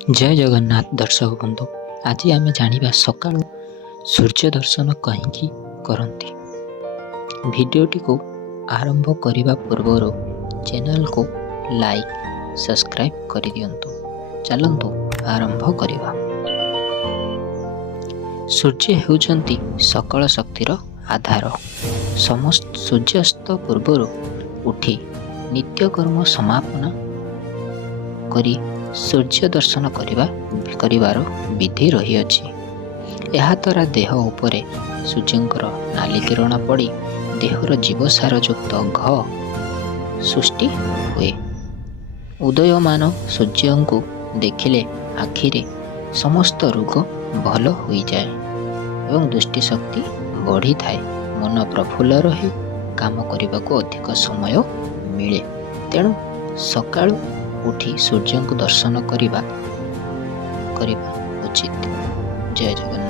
जय जगन्नाथ दर्शक बंधु। आज आम जाना सका सूर्य दर्शन कहीं करती। भिडियोटी को आरंभ करने पूर्व चैनल को लाइक सब्सक्राइब कर दियंतु। चलंतु आरंभ करवा। सूर्य होउछंती सकल शक्तिर आधार। समस्त सूर्यास्त पूर्वर उठी नित्यकर्म समापन करी सूर्य दर्शन करिवार विधि रही अछि। ଏହା द्वारा देह उपरे सूर्यंकर नाली किरण पड़ी देहर जीवसार युक्त घ सृष्टि हुए। उदयमान सूर्य को देखिले आखिरे समस्त रोग भल हो जाए एवं दृष्टिशक्ति बढ़ी थाए। मन प्रफुल्ल रहे, काम करने को अधिक समय मिले। तेणु सकाळु उठी सूर्य को दर्शन करवा उचित। जय जगन्नाथ।